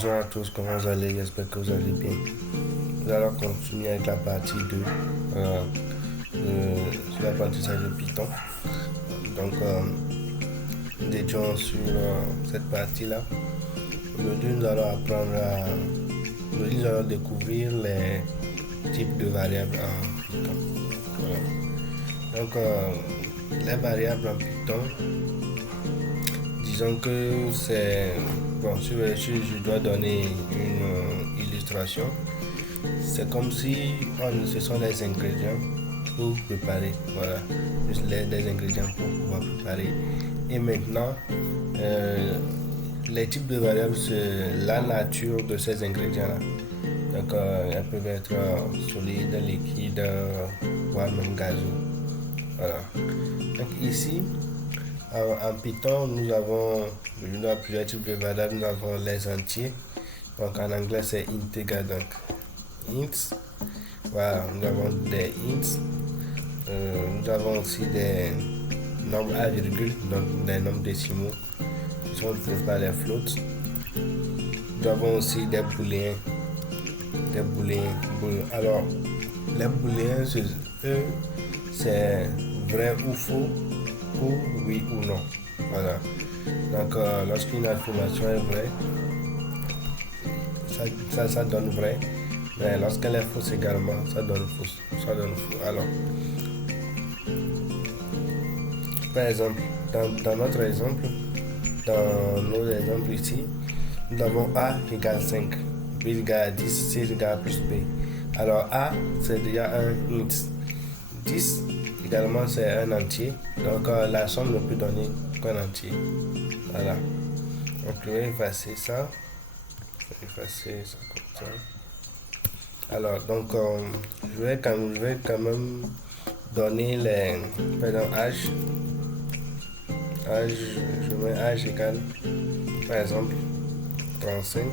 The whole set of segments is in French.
Bonjour à tous, comment vous allez? J'espère que vous allez bien. Nous allons continuer avec la partie 2 sur l'apprentissage de Python. Donc, nous étions sur cette partie-là. Aujourd'hui, nous allons découvrir les types de variables en Python. Voilà. Donc, les variables en Python, disons que c'est... Bon, si je dois donner une illustration, c'est comme si ce sont les ingrédients pour préparer. Voilà, juste des ingrédients pour pouvoir préparer. Et maintenant, les types de variables, c'est la nature de ces ingrédients-là. Donc, elles peuvent être solides, liquides, voire même gazeux. Voilà. Donc, ici, en Python, nous avons plusieurs types de variables. Nous avons les entiers. Donc, en anglais, c'est integer. Donc, ints. Voilà, nous avons des ints. Nous avons aussi des nombres à virgule, donc des nombres décimaux qui sont utilisés par les floats. Nous avons aussi des booléens. Alors, les booléens, c'est vrai ou faux, ou oui ou non. Voilà. Donc, lorsqu'une information est vraie, ça donne vrai. Mais lorsqu'elle est fausse également, ça donne fausse. Faux. Alors, par exemple, dans notre exemple, dans nos exemples ici, nous avons A égale 5, B égale 10, C égale plus B. Alors, A, c'est déjà un int. 10, également, c'est un entier. Donc, la somme ne peut donner qu'un entier. Voilà. Donc, je vais effacer ça. Comme ça. Alors, donc, je vais quand même donner les... Par exemple, je mets âge égale, par exemple, 35.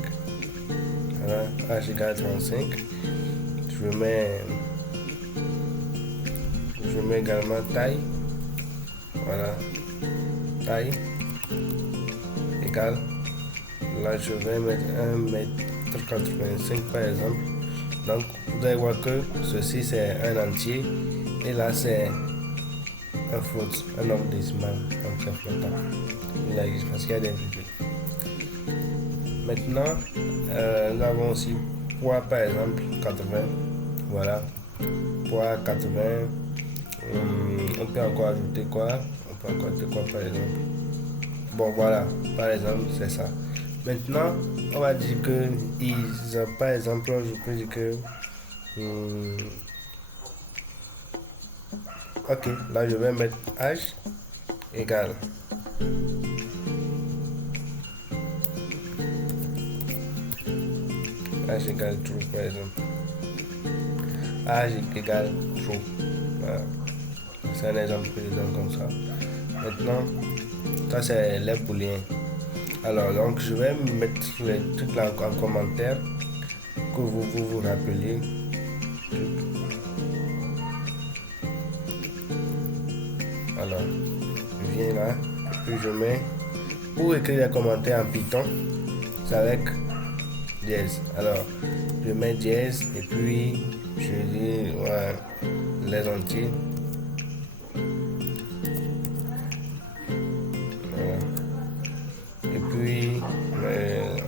Voilà, âge égale 35. Je mets également taille. Voilà, taille égale, là je vais mettre 1,85 m par exemple. Donc vous allez voir que ceci c'est un entier et là c'est un float, un nombre décimal, donc c'est flottant. Parce qu'il y a des virgules. Maintenant, nous avons aussi poids par exemple 80. Voilà, poids 80. On peut encore ajouter quoi? Par exemple? Bon, voilà, par exemple, c'est ça. Maintenant, on va dire que, par exemple, je peux dire que. Ok, là je vais mettre h égale. H égale true, par exemple. H égale true. Voilà. C'est un exemple que je donne comme ça. Maintenant, ça c'est les booléens. Alors, donc je vais mettre les trucs là en commentaire que vous rappelez. Alors, je viens là, et puis je mets, pour écrire les commentaires en Python, c'est avec dièse. Alors, je mets dièse et puis je dis ouais, les entiers. Voilà. Et puis,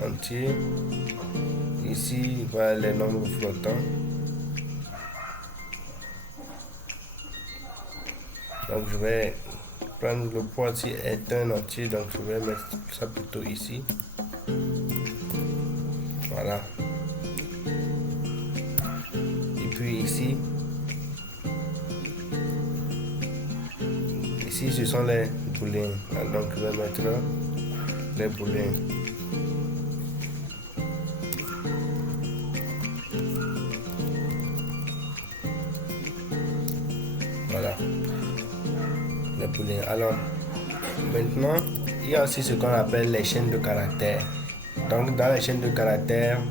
entier. Ici, voilà les nombres flottants. Donc, je vais prendre le poids ici est un entier, donc je vais mettre ça plutôt ici. Voilà. Et puis ici, ce sont les booléens. Donc, je vais mettre les booléens. Voilà. Les booléens. Alors, maintenant, il y a aussi ce qu'on appelle les chaînes de caractères. Donc, dans les chaînes de caractères,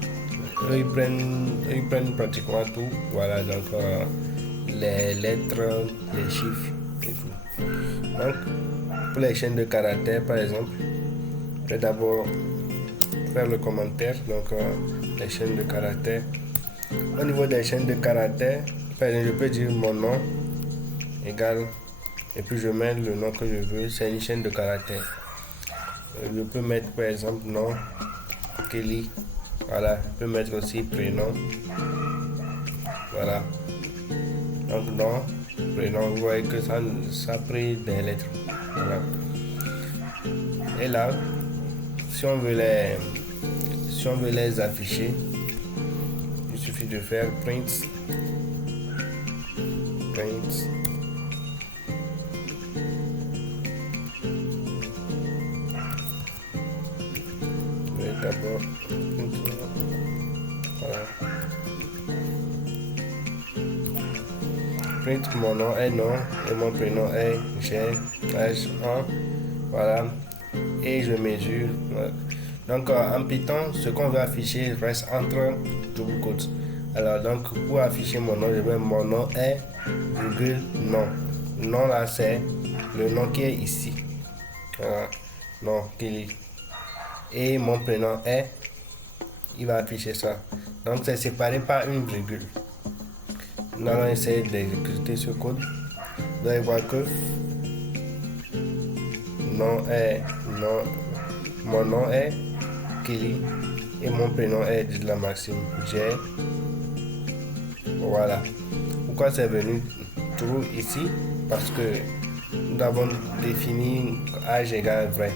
ils prennent pratiquement tout. Voilà, donc les lettres, les chiffres et tout. Donc, pour les chaînes de caractères, par exemple, je vais d'abord faire le commentaire, donc les chaînes de caractères. Au niveau des chaînes de caractères, par exemple, je peux dire mon nom égale, et puis je mets le nom que je veux, c'est une chaîne de caractères. Je peux mettre par exemple nom, Kelly, voilà, je peux mettre aussi prénom, voilà, donc nom, prénom, vous voyez que ça a pris des lettres, voilà. Et là, si on veut les afficher, il suffit de faire print. D'abord, voilà. Print mon nom est nom et mon prénom est H1, voilà, et je mesure. Voilà. Donc en Python, ce qu'on veut afficher reste entre double quotes. Alors donc pour afficher mon nom, je vais mon nom est virgule nom. Nom là c'est le nom qui est ici. Voilà. Nom Kelly. Et mon prénom est, il va afficher ça. Donc c'est séparé par une virgule. Nous allons essayer d'exécuter ce code. Vous allez voir que mon nom est Kelly et mon prénom est de la Maxime. Voilà. Pourquoi c'est venu true ici? Parce que nous avons défini âge égale vrai.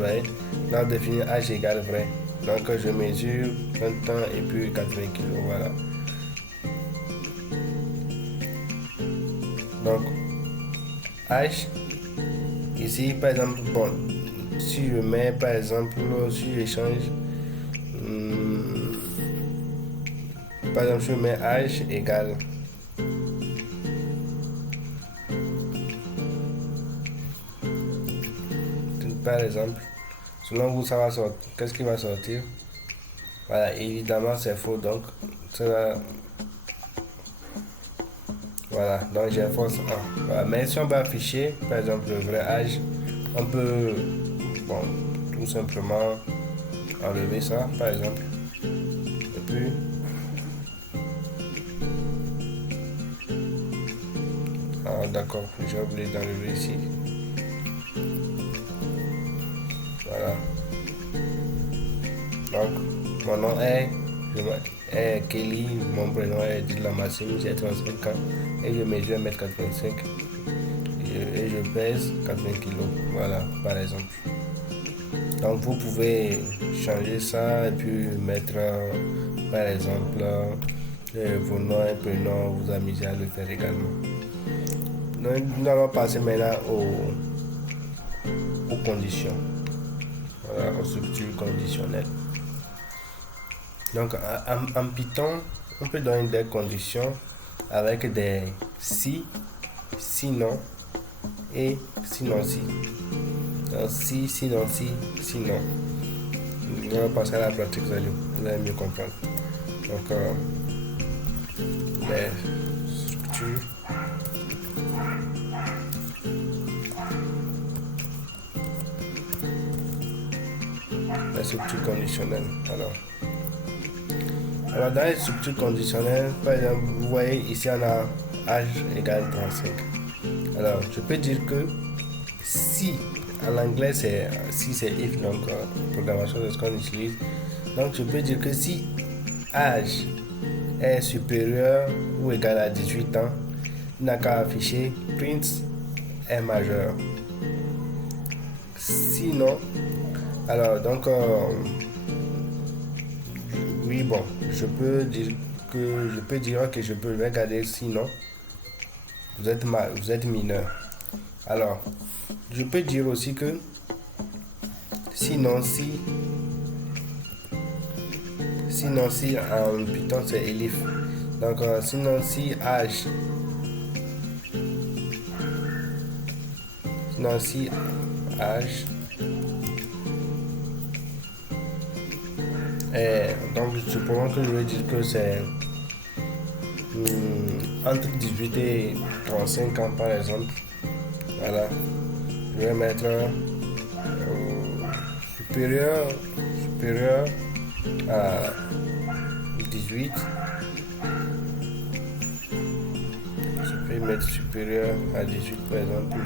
Ouais. Nous avons défini âge égale vrai. Donc je mesure 20 ans et puis 80 kg. Voilà. Donc âge ici par exemple, bon, si je mets par exemple, si je change par exemple, je mets âge égale par exemple, selon vous ça va sortir, qu'est-ce qui va sortir? Voilà, évidemment c'est faux, donc ça va, voilà, donc j'ai force 1. Voilà. Mais si on va afficher par exemple le vrai âge, on peut, bon, tout simplement enlever ça par exemple, et puis d'accord, j'ai oublié d'enlever ici. Voilà. Donc, mon nom est Kelly, mon prénom est de la Maxime, j'ai 35 ans et je mesure 1m85 et je pèse 80 kg. Voilà, par exemple. Donc, vous pouvez changer ça et puis mettre, par exemple, vos noms et prénoms, vous amuser à le faire également. Nous allons passer maintenant aux conditions. Voilà, aux structures conditionnelles. Donc en Python, on peut donner des conditions avec des si, sinon et sinon si. Donc, si, sinon si, sinon. On va passer à la pratique, vous allez mieux comprendre. Donc les structures conditionnelles. Alors dans les structures conditionnelles, par exemple, vous voyez ici on a âge égale 35. Alors je peux dire que si, en anglais c'est if, donc programmation c'est ce qu'on utilise. Donc je peux dire que si âge est supérieur ou égal à 18 ans, il n'a qu'à afficher print est majeur. Sinon, alors donc oui, bon, je peux dire que je peux regarder sinon vous êtes mineur. Alors je peux dire aussi que sinon si en Python c'est elif. Donc sinon si âge donc supposons que je vais dire que c'est entre 18 et 35 ans par exemple. Voilà, je vais mettre supérieur à 18. Je peux mettre supérieur à 18 par exemple.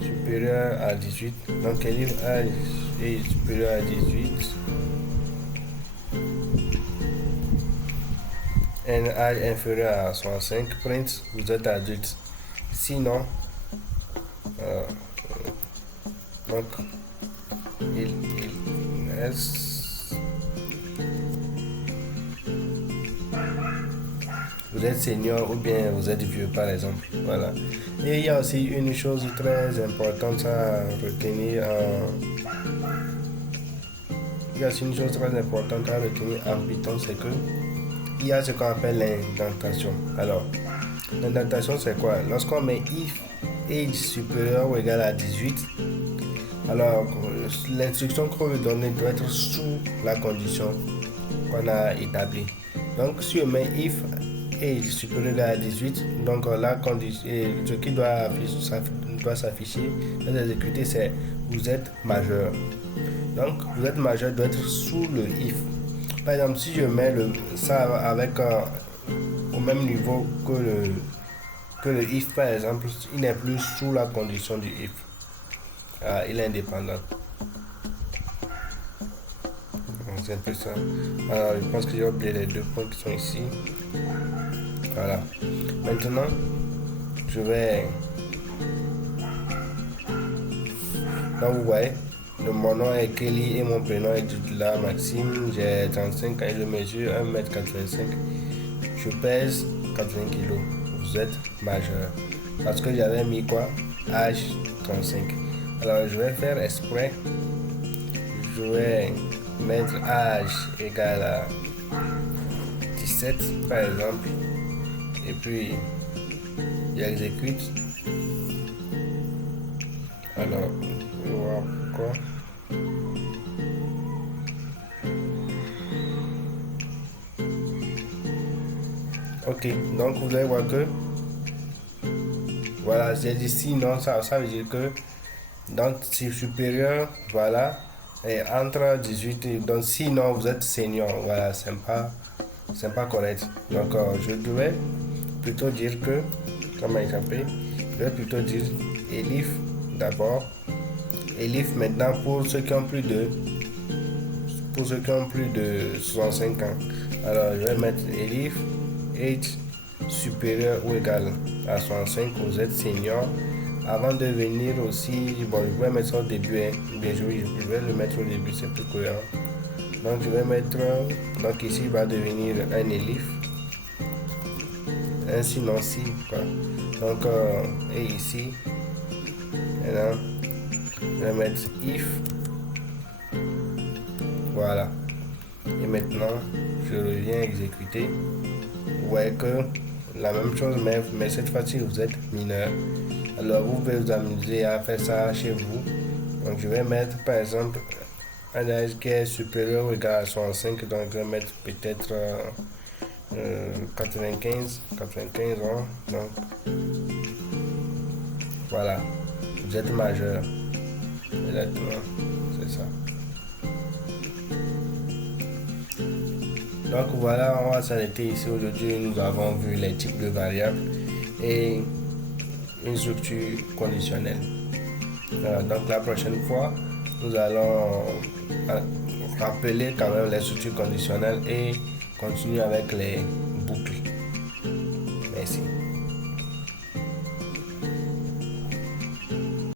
Supérieur à 18. Donc quel livre âge est supérieur à 18? Un âge inférieur à 65. Print, vous êtes adulte. Sinon, donc il reste, vous êtes senior ou bien vous êtes vieux par exemple. Voilà. Et il y a aussi une chose très importante à retenir en Python, c'est que il y a ce qu'on appelle l'indentation. Alors, l'indentation c'est quoi? Lorsqu'on met if age supérieur ou égal à 18, alors l'instruction qu'on veut donner doit être sous la condition qu'on a établie. Donc si on met if age supérieur à 18, donc la condition, ce qui doit s'afficher, doit s'exécuter, c'est vous êtes majeur. Donc vous êtes majeur doit être sous le if. Par exemple, si je mets ça avec au même niveau que le if, par exemple, il n'est plus sous la condition du if. Il est indépendant. C'est un peu ça. Alors, je pense que j'ai oublié les deux points qui sont ici. Voilà. Maintenant, je vais... Donc, vous voyez, mon nom est Kelly et mon prénom est Dudla Maxime. J'ai 35 ans et je mesure 1m85. Je pèse 80 kg. Vous êtes majeur. Parce que j'avais mis quoi? Âge 35. Alors, je vais faire exprès. Je vais mettre âge égal à 17 par exemple. Et puis, j'exécute. Alors, je vais voir pourquoi. Ok, donc vous allez voir que voilà, j'ai dit sinon, ça veut dire que donc c'est supérieur, voilà, et entre 18 et donc sinon vous êtes senior, voilà, c'est pas correct. Donc je devais plutôt dire que, comment il s'appelle, je vais plutôt dire elif d'abord, elif maintenant pour ceux qui ont plus de 65 ans. Alors je vais mettre elif age supérieur ou égal à 65, vous êtes senior. Avant de venir aussi, bon, je vais mettre ça au début, hein. Bien sûr, je vais le mettre au début, c'est plus cohérent. Donc je vais mettre, donc ici il va devenir un elif, un sinon si, quoi. Donc et ici, maintenant, je vais mettre if, voilà. Et maintenant, je reviens exécuter. Vous voyez que la même chose, mais cette fois-ci vous êtes mineur. Alors vous pouvez vous amuser à faire ça chez vous. Donc je vais mettre par exemple un âge qui est supérieur ou égal à 65. Donc je vais mettre peut-être 95 ans. Donc voilà, vous êtes majeur. Exactement, c'est ça. Donc voilà, on va s'arrêter ici aujourd'hui. Nous avons vu les types de variables et une structure conditionnelle. Donc la prochaine fois, nous allons rappeler quand même les structures conditionnelles et continuer avec les boucles. Merci.